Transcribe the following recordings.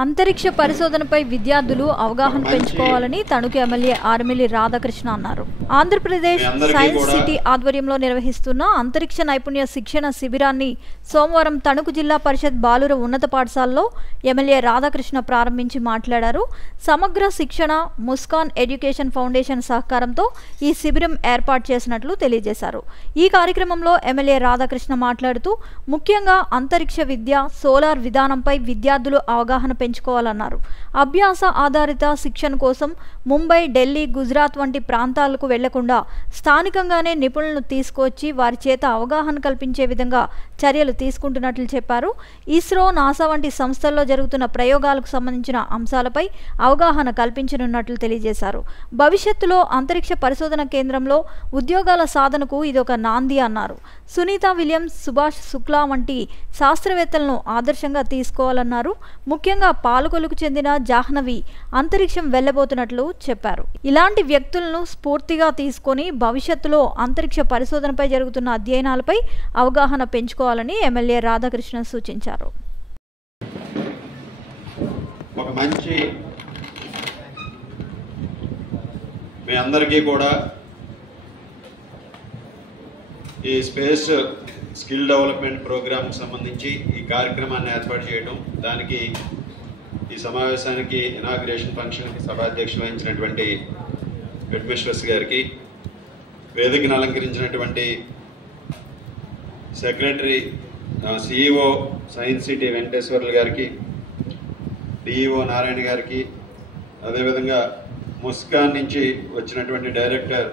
అంతరిక్ష పరిశోధనపై విద్యార్థులు అవగాహన పెంచుకోవాలని తణుకు ఎమ్మెల్యే ఆర్మిల్లి రాధాకృష్ణ అన్నారు. ఆంధ్రప్రదేశ్ సైన్స్ సిటీ ఆధ్వర్యంలో నిర్వహిస్తున్న అంతరిక్ష నైపుణ్య శిక్షణ శిబిరాన్ని సోమవారం తణుకు జిల్లా పరిషత్ బాలుర ఉన్నత పాఠశాలలో ఎమ్మెల్యే రాధాకృష్ణ ప్రారంభించి మాట్లాడారు. సమగ్ర శిక్షణ ముస్కాన్ ఎడ్యుకేషన్ ఫౌండేషన్ సహకారంతో ఈ శిబిరం ఏర్పాటు చేసినట్లు తెలియజేశారు. ఈ కార్యక్రమంలో ఎమ్మెల్యే రాధాకృష్ణ మాట్లాడుతూ ముఖ్యంగా అంతరిక్ష విద్య, సోలార్ విధానంపై విద్యార్థులు అవగాహన పెంచుకోవాలన్నారు. అభ్యాస ఆధారిత శిక్షణ కోసం ముంబై, ఢిల్లీ, గుజరాత్ వంటి ప్రాంతాలకు వెళ్లకుండా స్థానికంగానే నిపుణులను తీసుకొచ్చి వారి చేత అవగాహన కల్పించే విధంగా చర్యలు తీసుకుంటున్నట్లు చెప్పారు. ఇస్రో, నాసా వంటి సంస్థల్లో జరుగుతున్న ప్రయోగాలకు సంబంధించిన అంశాలపై అవగాహన కల్పించనున్నట్లు తెలియజేశారు. భవిష్యత్తులో అంతరిక్ష పరిశోధన కేంద్రంలో ఉద్యోగాల సాధనకు ఇదొక నాంది అన్నారు. సునీత విలియమ్స్, సుభాష్ శుక్లా వంటి శాస్త్రవేత్తలను ఆదర్శంగా తీసుకోవాలన్నారు. ముఖ్యంగా పాలకొలకు చెందిన జాహ్నవి అంతరిక్షం వెళ్లబోతున్నట్లు చెప్పారు. ఇలాంటి వ్యక్తులను స్ఫూర్తిగా తీసుకొని భవిష్యత్తులో అంతరిక్ష పరిశోధనపై జరుగుతున్న అధ్యయనాలపై అవగాహన పెంచుకోవాలని ఎమ్మెల్యే రాధాకృష్ణ సూచించారు. ఒక మంచి మీ అందరికీ కూడా ఈ స్పేస్ స్కిల్ డెవలప్మెంట్ ప్రోగ్రామ్కి సంబంధించి ఈ కార్యక్రమాన్ని ఏర్పాటు చేయడం, దానికి ఈ సమావేశానికి ఇనాగ్రేషన్ ఫంక్షన్కి సభాధ్యక్షులు వహించినటువంటి హెడ్ మిస్ట్రెస్ గారికి, వేదికను అలంకరించినటువంటి secretary CEO science city Venkateswarlu గారికి, డిఈఓ నారాయణ గారికి, అదేవిధంగా ముస్కాన్ నుంచి వచ్చినటువంటి డైరెక్టర్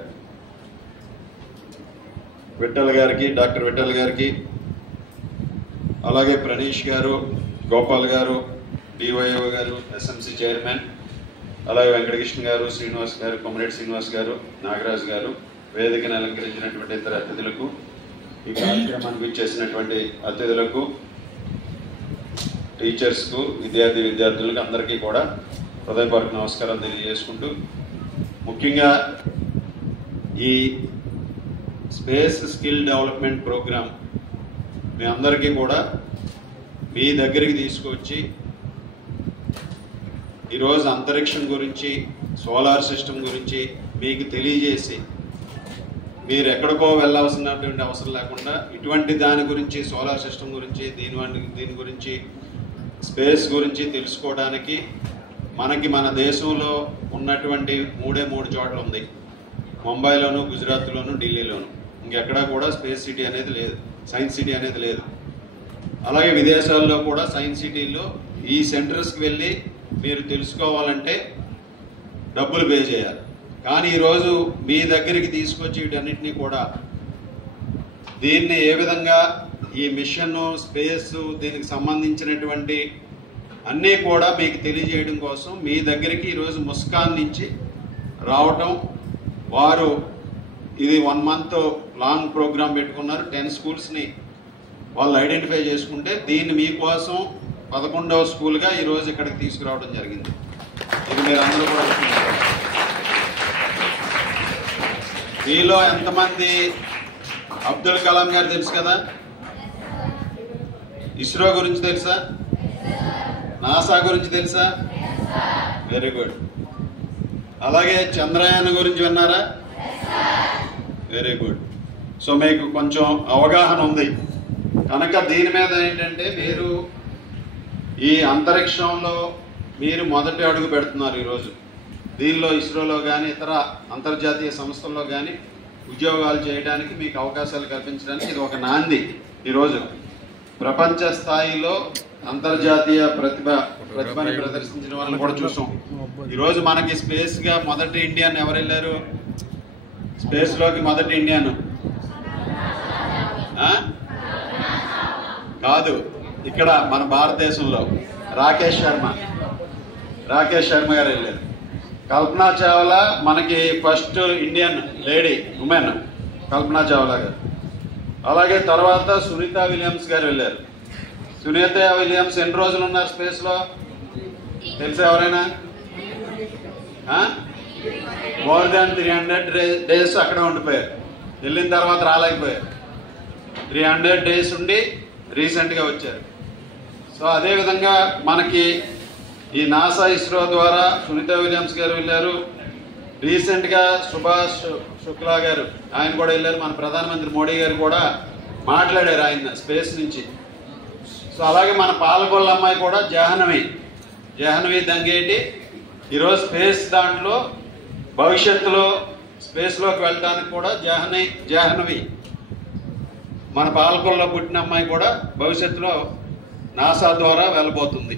విఠల్ గారికి, డాక్టర్ విఠల్ గారికి, అలాగే ప్రణీష్ గారు, గోపాల్ గారు, డివైఓ గారు, ఎస్ఎంసి చైర్మన్, అలాగే వెంకటకృష్ణ గారు, శ్రీనివాస్ గారు, కొమరెడ్డి శ్రీనివాస్ గారు, నాగరాజు గారు, వేదికను అలంకరించినటువంటి ఇతర అతిథులకు, ఈ కార్యక్రమానికి ఇచ్చేసినటువంటి అతిథులకు, టీచర్స్కు, విద్యార్థులకు అందరికీ కూడా హృదయపూర్వక నమస్కారాలు తెలియజేసుకుంటూ, ముఖ్యంగా ఈ స్పేస్ స్కిల్ డెవలప్మెంట్ ప్రోగ్రామ్ మీ అందరికీ కూడా మీ దగ్గరికి తీసుకొచ్చి ఈరోజు అంతరిక్షం గురించి, సోలార్ సిస్టమ్ గురించి మీకు తెలియజేసి మీరు ఎక్కడికో వెళ్ళాల్సినటువంటి అవసరం లేకుండా ఇటువంటి దాని గురించి, సోలార్ సిస్టమ్ గురించి, దీని గురించి, స్పేస్ గురించి తెలుసుకోవడానికి మనకి మన దేశంలో ఉన్నటువంటి మూడు చోట్ల ఉంది. ముంబైలోను, గుజరాత్లోను, ఢిల్లీలోను. ఇంకెక్కడా కూడా స్పేస్ సిటీ అనేది లేదు, సైన్స్ సిటీ అనేది లేదు. అలాగే విదేశాల్లో కూడా సైన్స్ సిటీల్లో ఈ సెంటర్స్కి వెళ్ళి మీరు తెలుసుకోవాలంటే డబ్బులు పే చేయాలి. కానీ ఈరోజు మీ దగ్గరికి తీసుకొచ్చి వీటన్నిటినీ కూడా దీన్ని ఏ విధంగా ఈ మిషన్, స్పేస్, దీనికి సంబంధించినటువంటి అన్నీ కూడా మీకు తెలియజేయడం కోసం మీ దగ్గరికి ఈరోజు ముస్కాన్ నుంచి రావటం, వారు ఇది 1 month లాంగ్ ప్రోగ్రామ్ పెట్టుకున్నారు. 10 schools-ని వాళ్ళు ఐడెంటిఫై చేసుకుంటే దీన్ని మీకోసం 11వ స్కూల్గా ఈరోజు ఇక్కడికి తీసుకురావడం జరిగింది. ఇది మీరు అందరూ కూడా మీలో ఎంతమంది అబ్దుల్ కలాం గారు తెలుసు కదా? ఇస్రో గురించి తెలుసా? నాసా గురించి తెలుసా? Very good. అలాగే చంద్రయాన్ గురించి విన్నారా? Very good. సో మీకు కొంచెం అవగాహన ఉంది కనుక దీని మీద ఏంటంటే మీరు ఈ అంతరిక్షంలో మీరు మొదటి అడుగు పెడుతున్నారు ఈరోజు. దీనిలో ఇస్రోలో కానీ ఇతర అంతర్జాతీయ సంస్థల్లో కానీ ఉద్యోగాలు చేయడానికి మీకు అవకాశాలు కల్పించడానికి ఇది ఒక నాంది. ఈరోజు ప్రపంచ స్థాయిలో అంతర్జాతీయ ప్రతిభని ప్రదర్శించిన వాళ్ళని కూడా చూసాం. ఈరోజు మనకి స్పేస్గా మొదటి ఇండియన్ ఎవరు వెళ్ళారు? స్పేస్లోకి మొదటి ఇండియన్ కాదు, ఇక్కడ మన భారతదేశంలో రాకేష్ శర్మ గారు వెళ్ళారు. కల్పనా చావ్లా మనకి first Indian lady women, Kalpana Chawla గారు. అలాగే తర్వాత సునీత విలియమ్స్ గారు వెళ్ళారు. సునీత విలియమ్స్ ఎన్ని రోజులు ఉన్నారు స్పేస్లో తెలుసా ఎవరైనా? more than 300 days అక్కడ ఉండిపోయారు. వెళ్ళిన తర్వాత రాలేకపోయారు. 300 days ఉండి రీసెంట్గా వచ్చారు. సో అదేవిధంగా మనకి ఈ నాసా ఇస్రో ద్వారా సునీత విలియమ్స్ గారు వెళ్ళారు. రీసెంట్గా సుభాష్ శుక్లా గారు ఆయన కూడా వెళ్ళారు. మన ప్రధానమంత్రి మోడీ గారు కూడా మాట్లాడారు ఆయన స్పేస్ నుంచి. సో అలాగే మన పాలకొల్ల అమ్మాయి కూడా జాహ్నవి దంగేటి ఈరోజు స్పేస్ దాంట్లో భవిష్యత్తులో స్పేస్లోకి వెళ్ళడానికి కూడా జాహ్నవి మన పాలకొల్లో పుట్టిన అమ్మాయి కూడా భవిష్యత్తులో నాసా ద్వారా వెళ్ళబోతుంది.